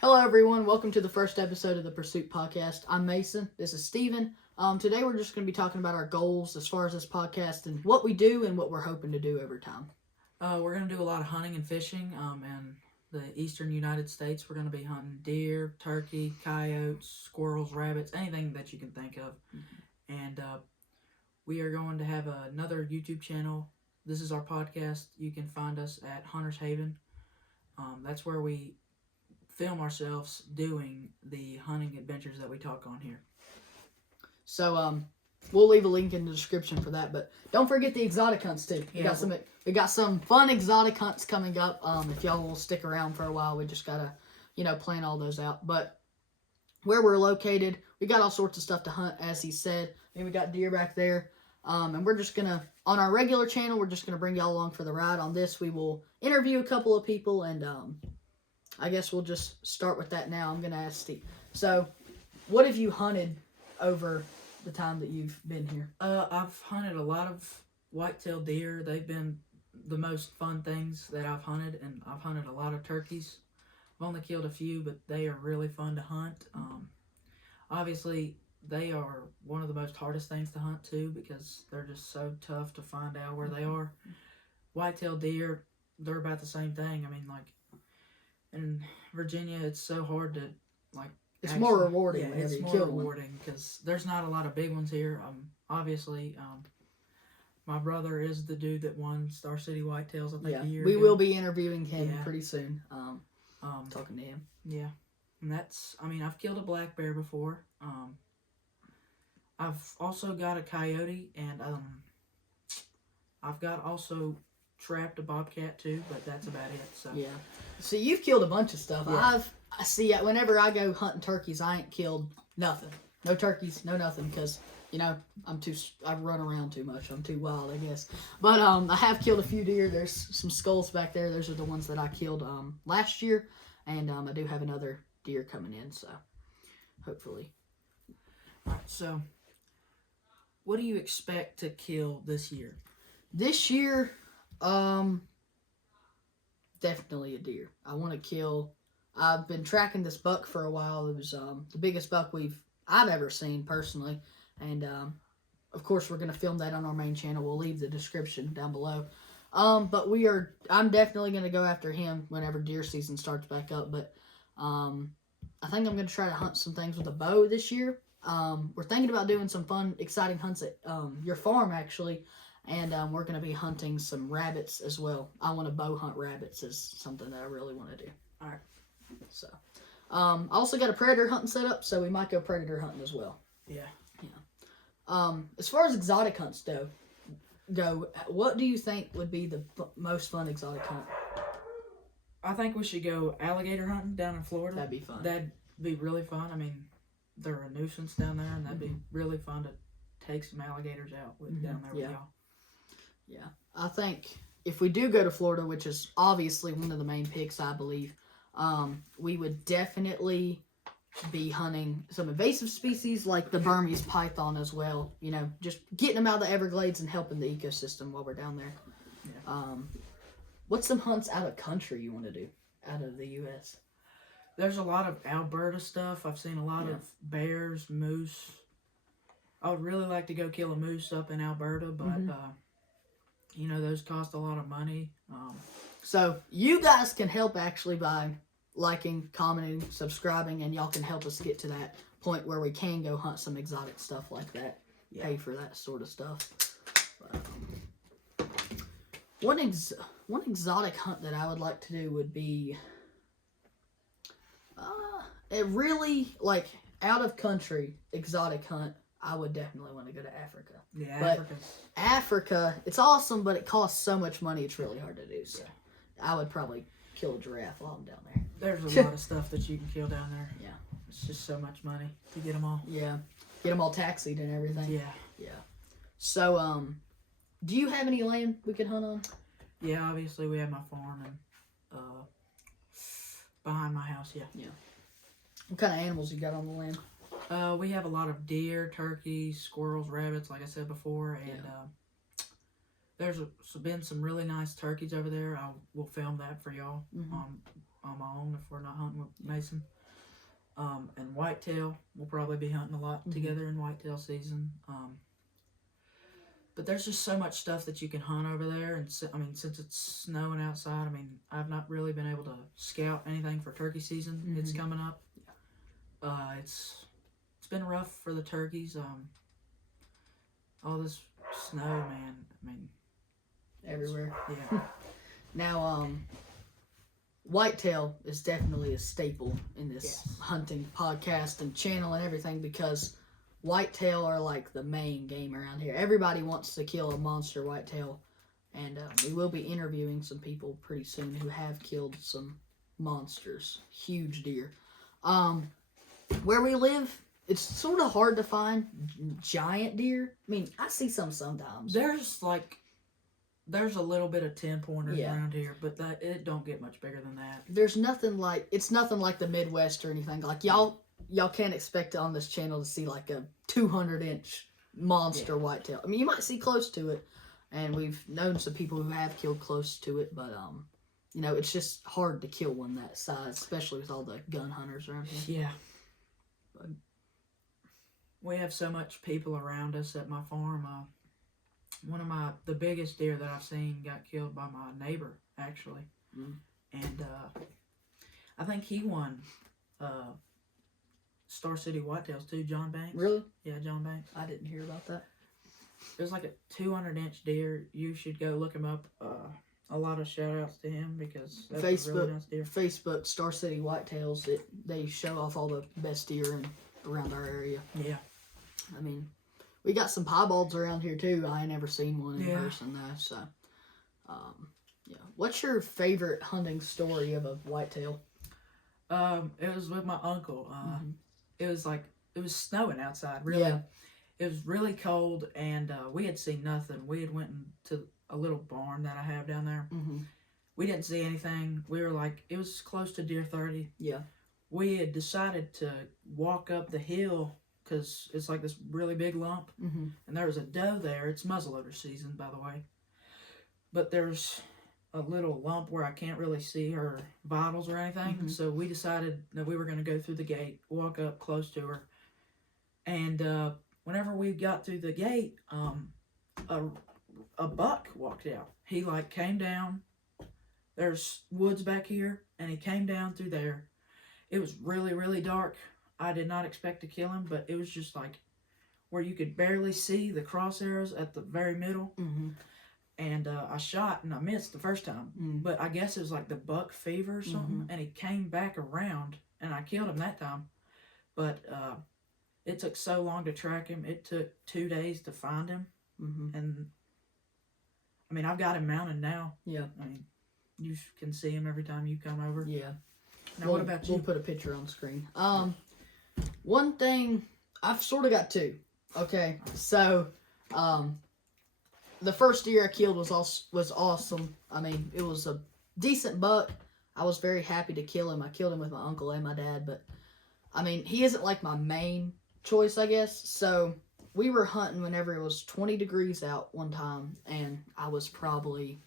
Hello, everyone. Welcome to the first episode of the Pursuit Podcast. I'm Mason. This is Steven. Today, we're just going to be talking about our goals as far as this podcast and what we do and what we're hoping to do over time. We're going to do a lot of hunting and fishing in the eastern United States. We're going to be hunting deer, turkey, coyotes, squirrels, rabbits, anything that you can think of. Mm-hmm. And we are going to have another YouTube channel. This is our podcast. You can find us at Hunter's Haven. That's where we film ourselves doing the hunting adventures that we talk on here. So, we'll leave a link in the description for that, but don't forget the exotic hunts too. We got some fun exotic hunts coming up. If y'all will stick around for a while, we just gotta, plan all those out. But where we're located, we got all sorts of stuff to hunt, as he said. I mean, we got deer back there. And we're just gonna, on our regular channel, we're just gonna bring y'all along for the ride. On this, we will interview a couple of people, and I guess we'll just start with that now. I'm gonna ask Steve. So, what have you hunted over the time that you've been here? I've hunted a lot of white-tailed deer. They've been the most fun things that I've hunted, and I've hunted a lot of turkeys. I've only killed a few, but they are really fun to hunt. Obviously, they are one of the most hardest things to hunt too, because they're just so tough to find out where they are. White-tailed deer, they're about the same thing. I mean, like, in Virginia, it's so hard to, like, it's actually more rewarding. Yeah, it's more rewarding because there's not a lot of big ones here. Obviously, my brother is the dude that won Star City Whitetails, I think, a year ago. We will be interviewing him pretty soon. Talking to him. Yeah, and I've killed a black bear before. I've also got a coyote, and I've got also trapped a bobcat too, but that's about it. So yeah. So you've killed a bunch of stuff. Yeah. I see. Whenever I go hunting turkeys, I ain't killed nothing. No turkeys, no nothing, because I run around too much. I'm too wild, I guess. But I have killed a few deer. There's some skulls back there. Those are the ones that I killed last year, and I do have another deer coming in. So hopefully. All right. So, what do you expect to kill this year? This year, definitely a deer. I want to kill. I've been tracking this buck for a while. It was the biggest buck I've ever seen personally, and of course we're gonna film that on our main channel. We'll leave the description down below. But I'm definitely gonna go after him whenever deer season starts back up. But I think I'm gonna try to hunt some things with a bow this year. We're thinking about doing some fun, exciting hunts at your farm actually. And we're going to be hunting some rabbits as well. I want to bow hunt rabbits is something that I really want to do. All right. So, I also got a predator hunting set up, so we might go predator hunting as well. Yeah. As far as exotic hunts go, what do you think would be the most fun exotic hunt? I think we should go alligator hunting down in Florida. That'd be fun. That'd be really fun. I mean, they're a nuisance down there, and that'd be really fun to take some alligators out down there with y'all. Yeah, I think if we do go to Florida, which is obviously one of the main picks, I believe, we would definitely be hunting some invasive species like the Burmese python as well. Just getting them out of the Everglades and helping the ecosystem while we're down there. Yeah. What's some hunts out of country you want to do out of the U.S.? There's a lot of Alberta stuff. I've seen a lot of bears, moose. I would really like to go kill a moose up in Alberta, but... those cost a lot of money. So you guys can help actually by liking, commenting, subscribing, and y'all can help us get to that point where we can go hunt some exotic stuff like that. Yeah. Pay for that sort of stuff. But, one exotic hunt that I would like to do would be a really out of country exotic hunt. I would definitely want to go to Africa. Yeah, but Africa, it's awesome, but it costs so much money, it's really hard to do. So I would probably kill a giraffe while I'm down there. There's a lot of stuff that you can kill down there. Yeah. It's just so much money to get them all. Yeah. Get them all taxied and everything. Yeah. Yeah. So, do you have any land we can hunt on? Yeah, obviously we have my farm and behind my house, yeah. Yeah. What kind of animals you got on the land? We have a lot of deer, turkeys, squirrels, rabbits, like I said before, and there's been some really nice turkeys over there. I will film that for y'all. on my own if we're not hunting with Mason. And whitetail, we'll probably be hunting a lot together in whitetail season. But there's just so much stuff that you can hunt over there, and since it's snowing outside, I've not really been able to scout anything for turkey season. It's coming up. It's been rough for the turkeys. All this snow, man. Everywhere. Yeah. Now, whitetail is definitely a staple in this hunting podcast and channel and everything, because whitetail are like the main game around here. Everybody wants to kill a monster whitetail, and we will be interviewing some people pretty soon who have killed some monsters, huge deer. Where we live, it's sort of hard to find giant deer. I see some sometimes. There's a little bit of 10-pointers around here, but it don't get much bigger than that. There's nothing like the Midwest or anything. Like y'all can't expect on this channel to see like a 200-inch monster whitetail. You might see close to it, and we've known some people who have killed close to it, but it's just hard to kill one that size, especially with all the gun hunters around here. Yeah. But we have so much people around us at my farm. One of the biggest deer that I've seen got killed by my neighbor, actually. And I think he won Star City Whitetails too, John Banks. Really? Yeah, John Banks. I didn't hear about that. It was like a 200-inch deer. You should go look him up. A lot of shout-outs to him, because that's a really nice deer. Facebook, Star City Whitetails, they show off all the best deer around our area. Yeah. We got some piebalds around here too. I ain't never seen one in person though. So, What's your favorite hunting story of a whitetail? It was with my uncle. It was snowing outside. Really, it was really cold, and we had seen nothing. We had went into a little barn that I have down there. We didn't see anything. We were like, it was close to deer 30. Yeah. We had decided to walk up the hill, because it's like this really big lump, and there was a doe there. It's muzzleloader season, by the way. But there's a little lump where I can't really see her vitals or anything, so we decided that we were going to go through the gate, walk up close to her, and whenever we got through the gate, a buck walked out. He came down. There's woods back here, and he came down through there. It was really, really dark. I did not expect to kill him, but it was just where you could barely see the crosshairs at the very middle. And I shot, and I missed the first time. But I guess it was the buck fever or something, and he came back around, and I killed him that time. But it took so long to track him. It took 2 days to find him. And, I've got him mounted now. Yeah. You can see him every time you come over. Yeah. Now, what about you? We'll put a picture on the screen. One thing, I've sort of got two. Okay, so the first deer I killed was awesome. It was a decent buck. I was very happy to kill him. I killed him with my uncle and my dad, but he isn't my main choice, I guess. So we were hunting whenever it was 20 degrees out one time, and I was probably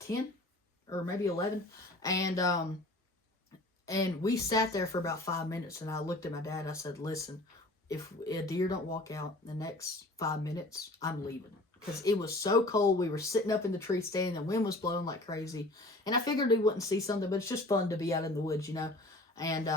10 or maybe 11, and we sat there for about 5 minutes, and I looked at my dad. I said, listen, if a deer don't walk out in the next 5 minutes, I'm leaving. Because it was so cold. We were sitting up in the tree stand. The wind was blowing like crazy. And I figured we wouldn't see something, but it's just fun to be out in the woods, And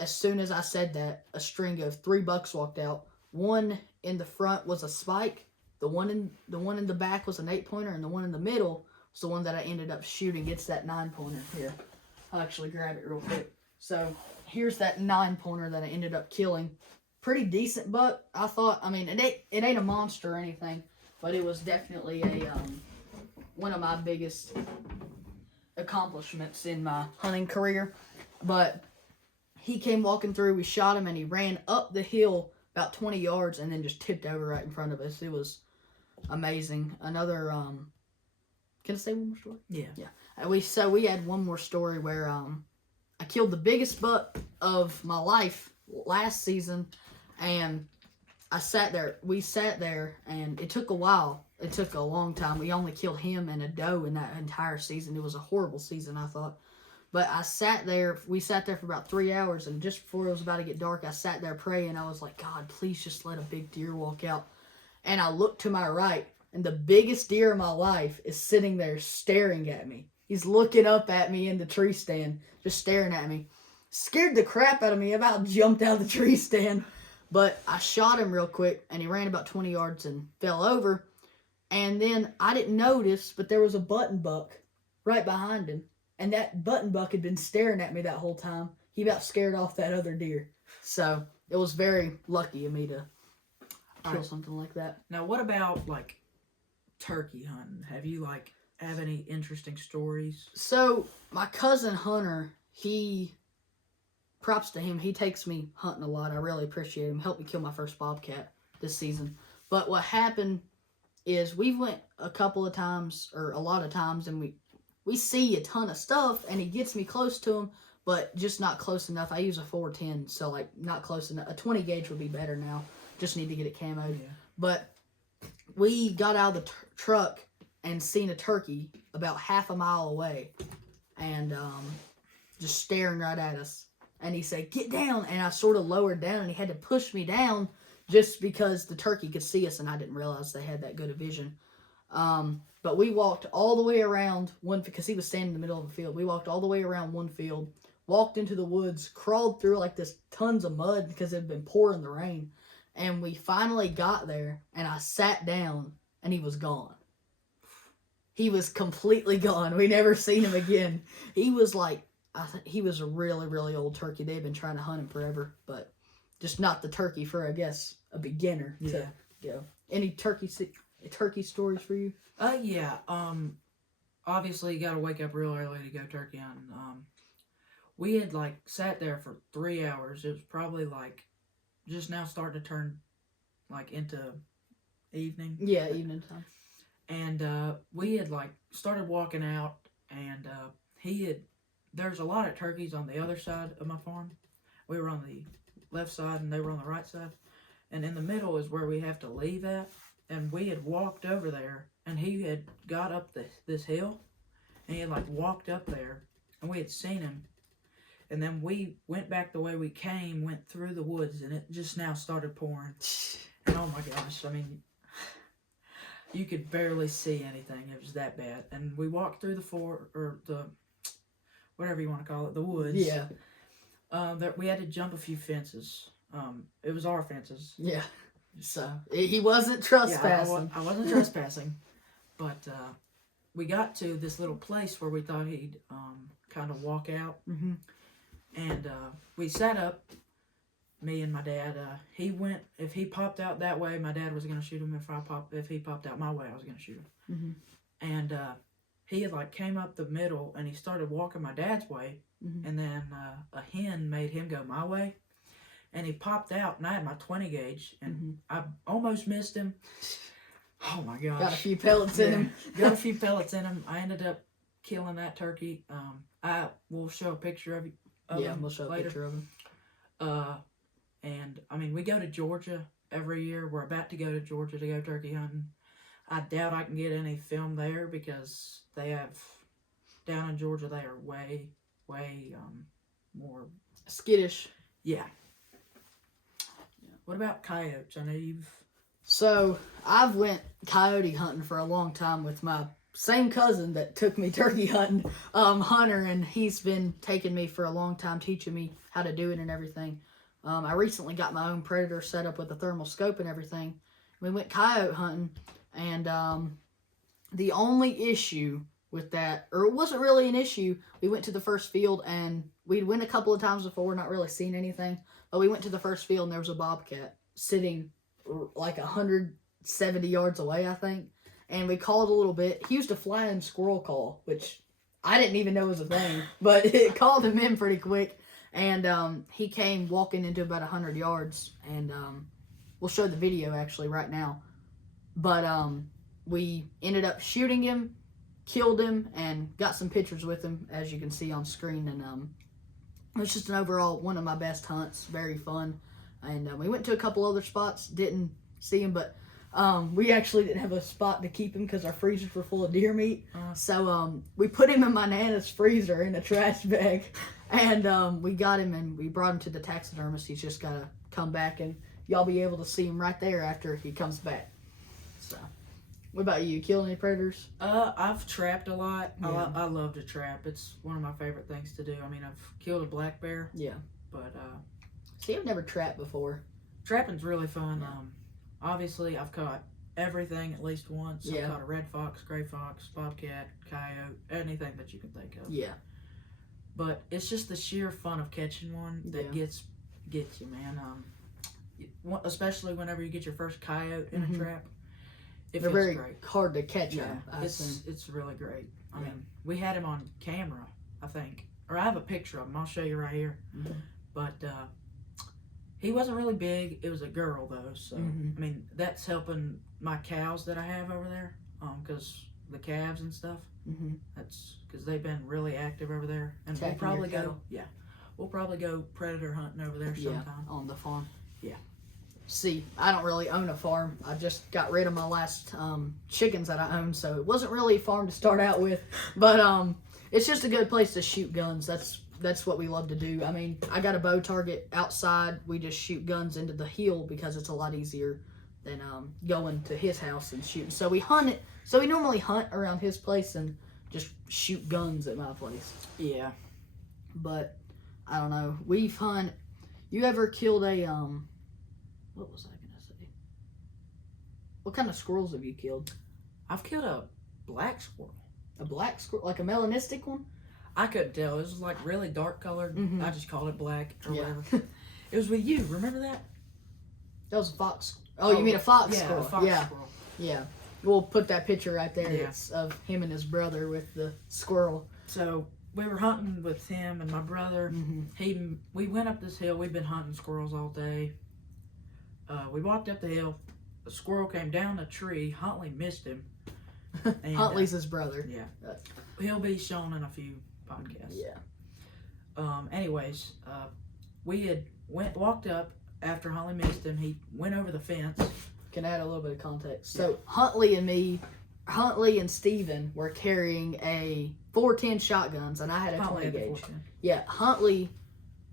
as soon as I said that, a string of 3 bucks walked out. One in the front was a spike. The one in the back was an 8-pointer, and the one in the middle was the one that I ended up shooting. It's that 9-pointer here. I'll actually grab it real quick. So here's that 9-pointer that I ended up killing. Pretty decent buck, I thought. It ain't a monster or anything, but it was definitely one of my biggest accomplishments in my hunting career. But he came walking through. We shot him, and he ran up the hill about 20 yards and then just tipped over right in front of us. It was amazing. Another can I say one more story? Yeah. We had one more story where I killed the biggest buck of my life last season, and we sat there, and it took a while. It took a long time. We only killed him and a doe in that entire season. It was a horrible season, I thought. But we sat there for about 3 hours, and just before it was about to get dark, I sat there praying. I was like, God, please just let a big deer walk out. And I looked to my right, and the biggest deer of my life is sitting there staring at me. He's looking up at me in the tree stand, just staring at me. Scared the crap out of me. I about jumped out of the tree stand. But I shot him real quick, and he ran about 20 yards and fell over. And then I didn't notice, but there was a button buck right behind him. And that button buck had been staring at me that whole time. He about scared off that other deer. So it was very lucky of me to kill something like that. Now, what about, like, turkey hunting? Have you, like, have any interesting stories? So my cousin Hunter, props to him. He takes me hunting a lot. I really appreciate him. Helped me kill my first bobcat this season. But what happened is we went a couple of times, or a lot of times, and we see a ton of stuff, and he gets me close to him, but just not close enough. I use a 410, so like not close enough. A 20 gauge would be better now. Just need to get it camoed. Yeah. But we got out of the truck and seen a turkey about half a mile away, and just staring right at us. And he said, "Get down," and I sort of lowered down, and he had to push me down just because the turkey could see us, and I didn't realize they had that good a vision. But we walked all the way around because he was standing in the middle of the field. We walked all the way around one field, walked into the woods, crawled through like this tons of mud because it had been pouring the rain. And we finally got there, and I sat down, and he was gone. He was completely gone. We never seen him again. He was like, I think he was a really, really old turkey. They've been trying to hunt him forever, but just not the turkey for, I guess, a beginner. Yeah. To go. Any turkey stories for you? Yeah. Obviously, you got to wake up real early to go turkey hunting. We had, like, sat there for 3 hours. It was probably, like, just now starting to turn, like, into evening. Yeah, evening time. And we had, like, started walking out, and there's a lot of turkeys on the other side of my farm. We were on the left side, and they were on the right side. And in the middle is where we have to leave at. And we had walked over there, and he had got up this hill, and he had, like, walked up there, and we had seen him. And then we went back the way we came, went through the woods, and it just now started pouring. And oh my gosh, I mean, you could barely see anything. It was that bad. And we walked through the whatever you want to call it, the woods. Yeah. That we had to jump a few fences. It was our fences. Yeah. So he wasn't trespassing. Yeah, I wasn't trespassing, but we got to this little place where we thought he'd kind of walk out. Mm-hmm. And we sat up, me and my dad. If he popped out that way, my dad was going to shoot him. If he popped out my way, I was going to shoot him. Mm-hmm. And he had, like, came up the middle, and he started walking my dad's way. Mm-hmm. And then a hen made him go my way. And he popped out, and I had my 20 gauge, and I almost missed him. Oh my gosh. Got a few pellets in him. Got a few pellets in him. I ended up killing that turkey. I will show a picture of him. We'll show a picture of him. And I mean, we go to Georgia every year. We're about to go to Georgia to go turkey hunting. I doubt I can get any film there because they have, down in Georgia, they are way more skittish. Yeah. What about coyotes? I know you've... So, I've went coyote hunting for a long time with my same cousin that took me turkey hunting, Hunter, and he's been taking me for a long time, teaching me how to do it and everything. I recently got my own predator set up with a thermal scope and everything. We went coyote hunting, and the only issue with that, or it wasn't really an issue, we went to the first field, and we'd went a couple of times before, not really seen anything. But we went to the first field, and there was a bobcat sitting like 170 yards away, I think. And we called a little bit. He used a flying squirrel call, which I didn't even know was a thing. But it called him in pretty quick. And he came walking into about 100 yards. And we'll show the video, actually, right now. But we ended up shooting him, killed him, and got some pictures with him, as you can see on screen. And it was just an overall one of my best hunts. Very fun. And we went to a couple other spots. Didn't see him, but We actually didn't have a spot to keep him because our freezers were full of deer meat. So we put him in my Nana's freezer in a trash bag, and we got him and we brought him to the taxidermist. He's just gotta come back, and y'all be able to see him right there after he comes back. So, what about you? Kill any predators? I've trapped a lot. Yeah. I love to trap. It's one of my favorite things to do. I mean, I've killed a black bear. Yeah. But See, I've never trapped before. trapping's really fun. Yeah. Obviously, I've caught everything at least once. Yeah. I've caught a red fox, gray fox, bobcat, coyote, anything that you can think of. Yeah. But it's just the sheer fun of catching one that Yeah. gets you, man. Especially whenever you get your first coyote in a trap. It They're feels very great. hard to catch Yeah, them. it's really great. I Yeah. mean, we had him on camera, I think, or I have a picture of him. I'll show you right here. Mhm. But he wasn't really big. It was a girl though, so Mhm. I mean that's helping my cows that I have over there, because the calves and stuff. Mm-hmm. That's because they've been really active over there, and Attacking we'll probably your go. cattle? Yeah, we'll probably go predator hunting over there sometime. On the farm. Yeah. See, I don't really own a farm. I just got rid of my last chickens that I owned, so it wasn't really a farm to start out with. But it's just a good place to shoot guns. That's what we love to do. I mean, I got a bow target outside. We just shoot guns into the hill because it's a lot easier than going to his house and shooting. So we hunt it. So we normally hunt around his place and just shoot guns at my place. Yeah. But I don't know. We've hunt. You ever killed a What was I gonna say? What kind of squirrels have you killed? I've killed a black squirrel. A black squirrel, like a melanistic one? I couldn't tell. It was like really dark colored. Mhm. I just called it black or Yeah. whatever. It was with you. Remember that? That was a fox. Oh, you mean a fox Yeah, squirrel? a fox Yeah, squirrel. yeah. We'll put that picture right there. Yeah. It's of him and his brother with the squirrel. So we were hunting with him and my brother. Mm-hmm. We went up this hill. We've been hunting squirrels all day. We walked up the hill. A squirrel came down a tree. Huntley missed him. And, Huntley's his brother. Yeah. He'll be shown in a few podcasts. Yeah. Anyways, we had walked up after Huntley missed him. He went over the fence. Can I add a little bit of context? So Huntley and Steven were carrying a 410 shotguns, and I had a Huntley 20 had the gauge. 410. Yeah, Huntley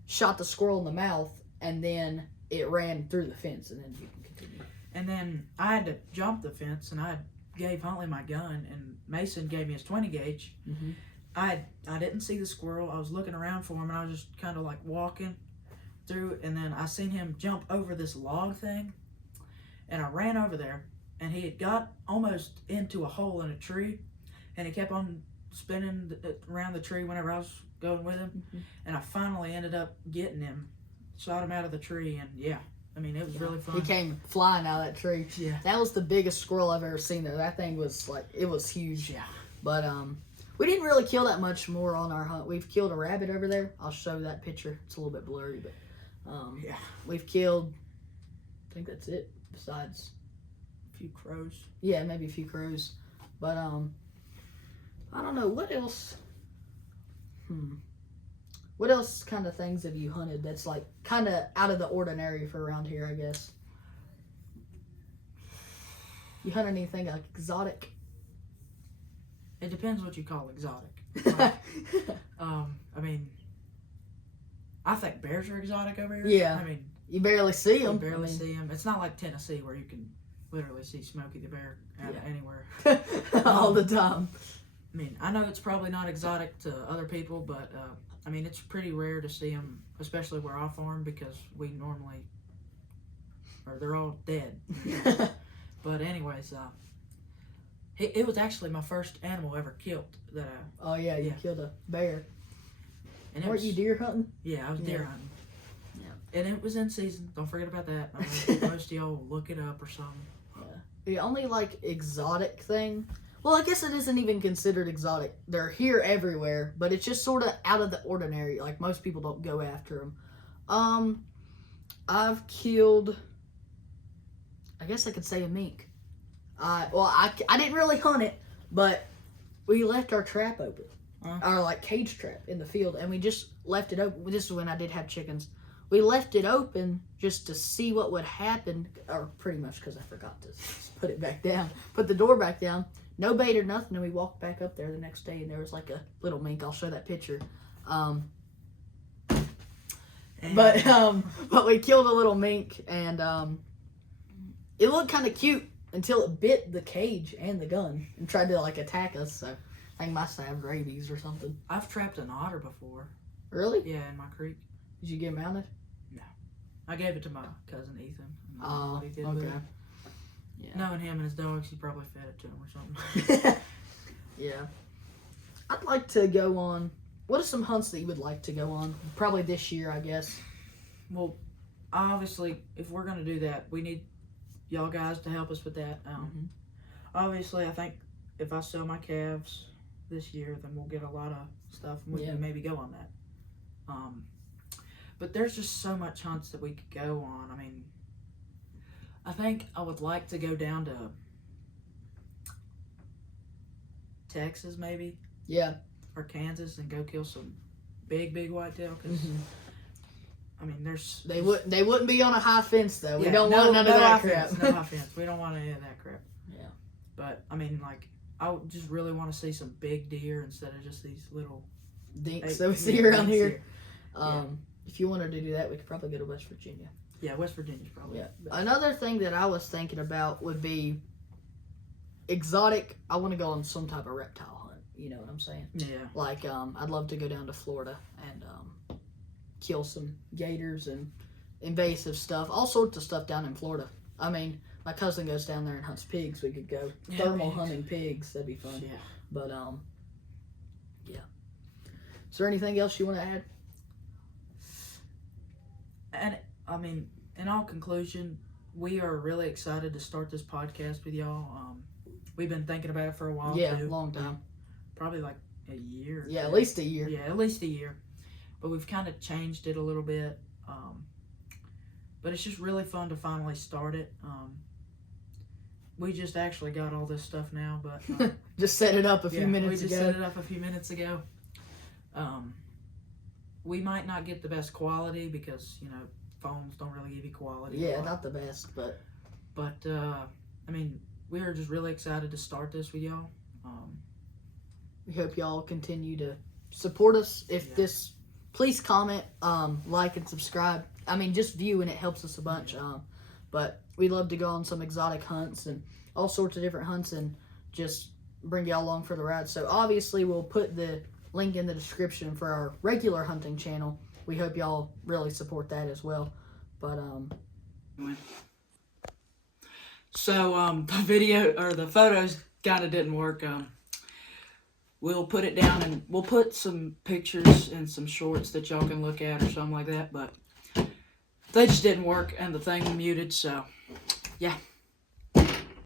shot the squirrel in the mouth, and then it ran through the fence, and then you can continue. And then I had to jump the fence, and I gave Huntley my gun, and Mason gave me his 20 gauge. Mm-hmm. I didn't see the squirrel. I was looking around for him, and I was just kind of like walking through, and then I seen him jump over this log thing, and I ran over there, and he had got almost into a hole in a tree, and he kept on spinning around the tree whenever I was going with him, Mm-hmm. and I finally ended up getting him, shot him out of the tree, and yeah, I mean, it was really fun. He came flying out of that tree. Yeah. That was the biggest squirrel I've ever seen. That thing was like, it was huge. Yeah. But we didn't really kill that much more on our hunt. We've killed a rabbit over there. I'll show that picture. It's a little bit blurry, but Yeah. we've killed, I think that's it, besides, A few crows. yeah, maybe a few crows. But I don't know, what else? What else kind of things have you hunted that's like kind of out of the ordinary for around here, I guess? You hunt anything like exotic? It depends what you call exotic. I mean, I think bears are exotic over here. Yeah. I mean, You barely see you them. barely see them. It's not like Tennessee where you can literally see Smokey the Bear out Yeah. anywhere. all the time. I mean, I know it's probably not exotic to other people, but I mean, it's pretty rare to see them, especially where I farm, because we normally, or they're all dead. But anyways, it was actually my first animal ever killed. That Oh yeah, you Yeah. killed a bear. and it Weren't was, you deer hunting? Yeah, I was deer Yeah. hunting. Yeah. And it was in season. Don't forget about that. I know most of y'all will look it up or something. The only like exotic thing, well, I guess it isn't even considered exotic. They're here everywhere, but it's just sort of out of the ordinary. Like most people don't go after them. I've killed, I guess I could say a mink. I didn't really hunt it, but we left our trap open, our like cage trap in the field, and we just left it open. This is when I did have chickens. we left it open just to see what would happen, or pretty much because I forgot to put it back down, put the door back down. No bait or nothing, and we walked back up there the next day, and there was like a little mink. I'll show that picture. But we killed a little mink, and it looked kind of cute until it bit the cage and the gun and tried to like attack us. So I think must have rabies or something. I've trapped an otter before. Really? Yeah, in my creek. Did you get mounted? No, I gave it to my cousin Ethan. Oh, okay. Yeah. Knowing him and his dogs, he probably fed it to him or something. Yeah. I'd like to go on. What are some hunts that you would like to go on? Probably this year, I guess. Well, obviously, if we're going to do that, we need y'all guys to help us with that. Obviously, I think if I sell my calves this year, then we'll get a lot of stuff and we can maybe go on that. But there's just so much hunts that we could go on. I mean, I think I would like to go down to Texas, maybe. Yeah. Or Kansas and go kill some big whitetail. Cause I mean, they wouldn't be on a high fence though. We Yeah, don't want none of that crap. No offense. We don't want any of that crap. Yeah. But I mean, like, I would just really want to see some big deer instead of just these little dinks that we see around here. If you wanted to do that, we could probably go to West Virginia. Yeah, West Virginia's probably. Yeah. Another thing that I was thinking about would be exotic. I want to go on some type of reptile hunt. You know what I'm saying? Yeah. Like, I'd love to go down to Florida and kill some gators and invasive stuff, all sorts of stuff down in Florida. I mean, my cousin goes down there and hunts pigs. We could go thermal hunting pigs. That'd be fun. Yeah. But yeah. Is there anything else you want to add? And I mean, in all conclusion, we are really excited to start this podcast with y'all. We've been thinking about it for a while. Yeah, too. long time. Probably like a year. Yeah, at least a year. Yeah, at least a year. But we've kind of changed it a little bit. But it's just really fun to finally start it. We just actually got all this stuff now, but just set it up a few minutes ago. We just set it up a few minutes ago. We might not get the best quality because, you know, phones don't really give you quality. Yeah, not the best, but I mean, we are just really excited to start this with y'all. We hope y'all continue to support us. If this, please comment, like, and subscribe. I mean, just viewing it helps us a bunch. But we'd love to go on some exotic hunts and all sorts of different hunts and just bring y'all along for the ride. So obviously we'll put the link in the description for our regular hunting channel. We hope y'all really support that as well. But so the video or the photos kind of didn't work. We'll put it down and we'll put some pictures and some shorts that y'all can look at or something like that, but they just didn't work and the thing muted, so yeah.